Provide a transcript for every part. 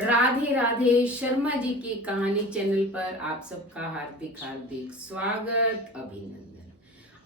राधे राधे। शर्मा जी की कहानी चैनल पर आप सबका हार्दिक हार्दिक स्वागत, अभिनंदन।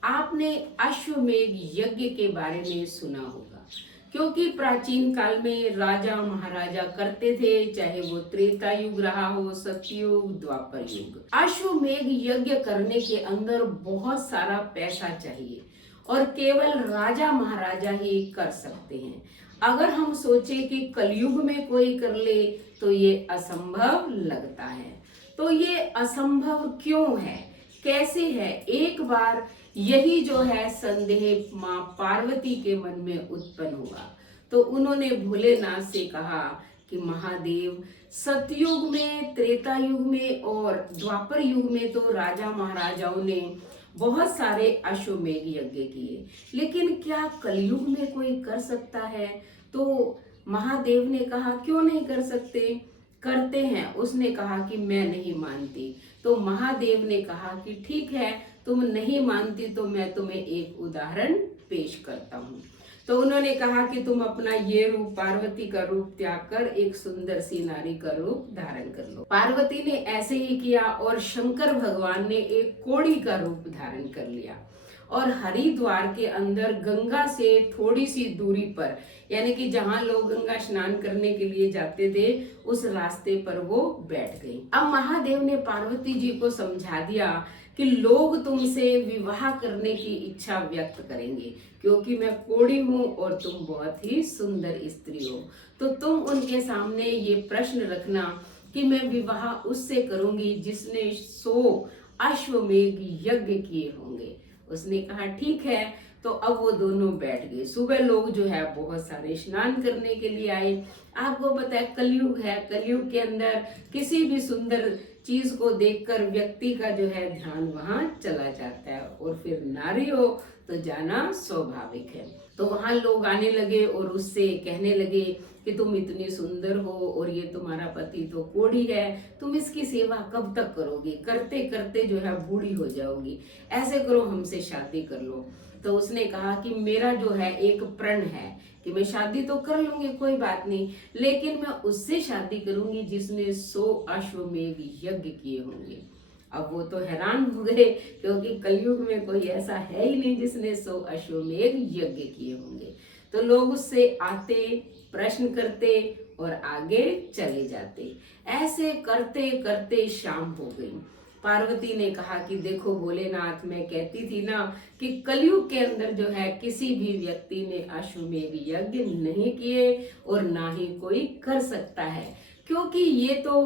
आपने अश्वमेध यज्ञ के बारे में सुना होगा, क्योंकि प्राचीन काल में राजा महाराजा करते थे, चाहे वो त्रेता युग रहा हो, सतयुग, द्वापर युग। अश्वमेध यज्ञ करने के अंदर बहुत सारा पैसा चाहिए और केवल राजा महाराजा ही कर सकते हैं। अगर हम सोचे कि कलयुग में कोई कर ले तो ये असंभव लगता है। तो ये असंभव क्यों है, कैसे है? एक बार यही जो है संदेह माँ पार्वती के मन में उत्पन्न हुआ। तो उन्होंने भोलेनाथ से कहा कि महादेव, सतयुग में, त्रेता युग में और द्वापर युग में तो राजा महाराजाओं ने बहुत सारे अश्वमेध यज्ञ किए, लेकिन क्या कलयुग में कोई कर सकता है? तो महादेव ने कहा क्यों नहीं कर सकते, करते हैं। उसने कहा कि मैं नहीं मानती। तो महादेव ने कहा कि ठीक है, तुम नहीं मानती तो मैं तुम्हें एक उदाहरण पेश करता हूँ। तो उन्होंने कहा कि तुम अपना ये रूप, पार्वती का रूप त्याग कर एक सुंदर सी नारी का रूप धारण कर लो। पार्वती ने ऐसे ही किया और शंकर भगवान ने एक कोड़ी का रूप धारण कर लिया और हरिद्वार के अंदर गंगा से थोड़ी सी दूरी पर, यानी कि जहां लोग गंगा स्नान करने के लिए जाते थे, उस रास्ते पर वो बैठ गई। अब महादेव ने पार्वती जी को समझा दिया कि लोग तुमसे विवाह करने की इच्छा व्यक्त करेंगे, क्योंकि मैं कोढ़ी हूँ और तुम बहुत ही सुंदर स्त्री हो। तो तुम उनके सामने ये प्रश्न रखना कि मैं विवाह उससे करूंगी जिसने 100 अश्वमेध यज्ञ किए होंगे। उसने कहा ठीक है। तो अब वो दोनों बैठ गए। सुबह लोग जो है बहुत सारे स्नान करने के लिए आए। आपको पता है कलयुग है, कलयुग के अंदर किसी भी सुंदर चीज को देखकर व्यक्ति का जो है ध्यान वहां चला जाता है, और फिर नारी हो तो जाना स्वाभाविक है। तो वहां लोग आने लगे और उससे कहने लगे कि तुम इतनी सुंदर हो और ये तुम्हारा पति तो कोढ़ी है, तुम इसकी सेवा कब तक करोगी? करते करते जो है बूढ़ी हो जाओगी, ऐसे करो हमसे शादी कर लो। तो उसने कहा कि मेरा जो है एक प्रण है कि मैं शादी तो कर लूंगी, कोई बात नहीं, लेकिन मैं उससे शादी करूंगी जिसने 100 अश्वमेध यज्ञ किए होंगे। अब वो तो हैरान हो गए, क्योंकि कलयुग में कोई ऐसा है ही नहीं जिसने 100 अश्वमेध यज्ञ किए होंगे। तो लोग उससे आते, प्रश्न करते और आगे चले जाते। ऐसे करते करते शाम हो गई। पार्वती ने कहा कि देखो भोलेनाथ, मैं कहती थी ना कि कलयुग के अंदर जो है किसी भी व्यक्ति ने अश्वमेध यज्ञ नहीं किए और ना ही कोई कर सकता है, क्योंकि ये तो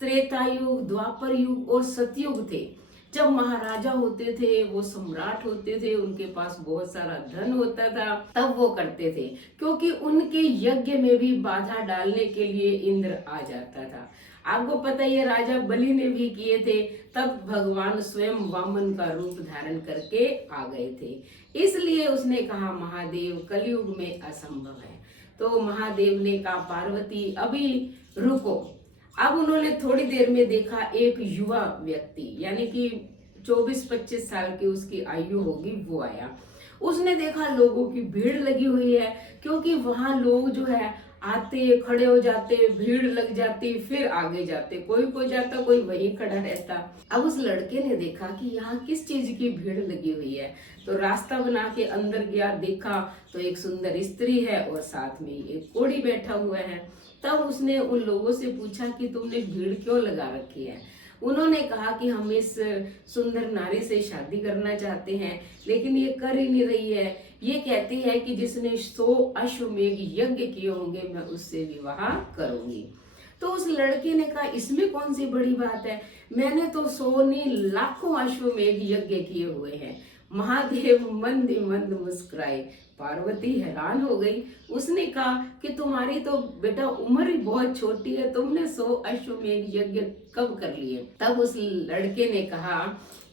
त्रेता युग, द्वापर युग और सतयुग थे। जब महाराजा होते थे, वो सम्राट होते थे, उनके पास बहुत सारा धन होता था, तब वो करते थे, क्योंकि उनके यज्ञ में भी बाधा डालने के लिए इंद्र आ जाता था। आपको पता ही है राजा बलि ने भी किए थे, तब भगवान स्वयं वामन का रूप धारण करके आ गए थे। इसलिए उसने कहा महादेव, कलयुग में असंभव है। तो महादेव ने कहा पार्वती अभी रुको। अब उन्होंने थोड़ी देर में देखा एक युवा व्यक्ति, यानी कि 24-25 साल की उसकी आयु होगी, वो आया। उसने देखा लोगों की भीड़ लगी हुई है, क्योंकि वहां लोग जो है आते, खड़े हो जाते, भीड़ लग जाती, फिर आगे जाते, कोई जाता, कोई वहीं खड़ा रहता। अब उस लड़के ने देखा कि यहाँ किस चीज की भीड़ लगी हुई है, तो रास्ता बना के अंदर गया, देखा तो एक सुंदर स्त्री है और साथ में एक कोढ़ी बैठा हुआ है। तब उसने उन लोगों से पूछा कि तुमने भीड़ क्यों लगा रखी है? उन्होंने कहा कि हम इस सुंदर नारी से शादी करना चाहते हैं, लेकिन ये कर ही नहीं रही है। ये कहती है कि जिसने 100 अश्वमेध यज्ञ किए होंगे मैं उससे विवाह करूंगी। तो उस लड़के ने कहा इसमें कौन सी बड़ी बात है, मैंने तो 100 नहीं लाखों अश्वमेध यज्ञ किए हुए हैं। महादेव मंद मंद मुस्कुराए। पार्वती हैरान हो गई। उसने कहा कि तुम्हारी तो बेटा उम्र ही बहुत छोटी है, तुमने 100 अश्वमेध यज्ञ कब कर लिए? तब उस लड़के ने कहा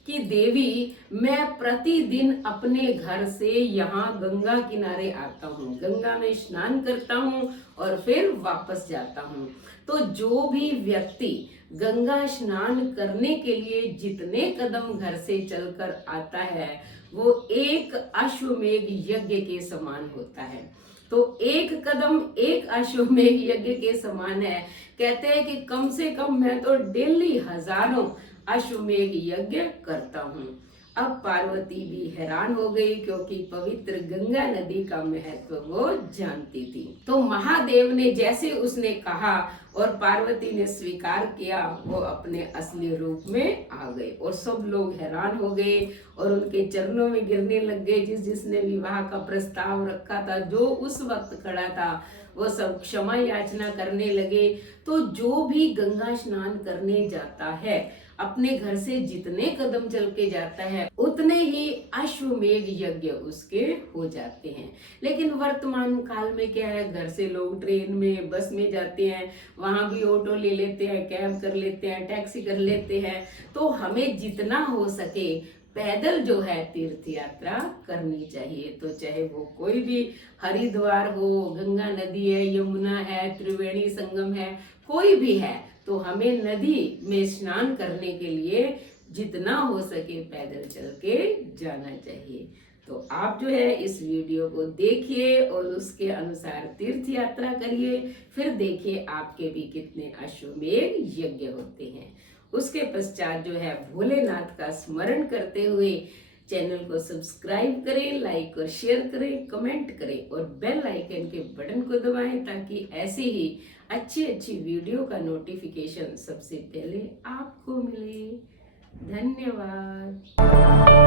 कि देवी, मैं प्रतिदिन अपने घर से यहाँ गंगा किनारे आता हूँ, गंगा में स्नान करता हूँ और फिर वापस जाता हूँ। तो जो भी व्यक्ति गंगा स्नान करने के लिए जितने कदम घर से चलकर आता है, वो एक अश्वमेध यज्ञ के समान होता है। तो एक कदम एक अश्वमेध यज्ञ के समान है। कहते हैं कि कम से कम मैं तो डेली हजारों अश्वमेध यज्ञ करता हूँ। अब पार्वती भी हैरान हो गई, क्योंकि पवित्र गंगा नदी का महत्व वो जानती थी। तो महादेव ने जैसे उसने कहा और पार्वती ने स्वीकार किया, वो अपने असली रूप में आ गए और सब लोग हैरान हो गए और उनके चरणों में गिरने लग गए। जिसने विवाह का प्रस्ताव रखा था, जो उस वक्त खड़ा था, वो सब क्षमा याचना करने लगे। तो जो भी गंगा स्नान करने जाता है, अपने घर से जितने कदम चल के जाता है, उतने ही अश्वमेध यज्ञ उसके हो जाते हैं। लेकिन वर्तमान काल में क्या है, घर से लोग ट्रेन में, बस में जाते हैं, वहां भी ऑटो ले लेते हैं, कैब कर लेते हैं, टैक्सी कर लेते हैं। तो हमें जितना हो सके पैदल जो है तीर्थ यात्रा करनी चाहिए। तो चाहे वो कोई भी हरिद्वार हो, गंगा नदी है, यमुना है, त्रिवेणी संगम है, कोई भी है, तो हमें नदी में स्नान करने के लिए जितना हो सके पैदल चल के जाना चाहिए। तो आप जो है इस वीडियो को देखिए और उसके अनुसार तीर्थ यात्रा करिए, फिर देखिए आपके भी कितने अश्वमेध यज्ञ होते हैं। उसके पश्चात जो है भोलेनाथ का स्मरण करते हुए चैनल को सब्सक्राइब करें, लाइक और शेयर करें, कमेंट करें और बेल आइकन के बटन को दबाएं, ताकि ऐसे ही अच्छी अच्छी वीडियो का नोटिफिकेशन सबसे पहले आपको मिले। धन्यवाद।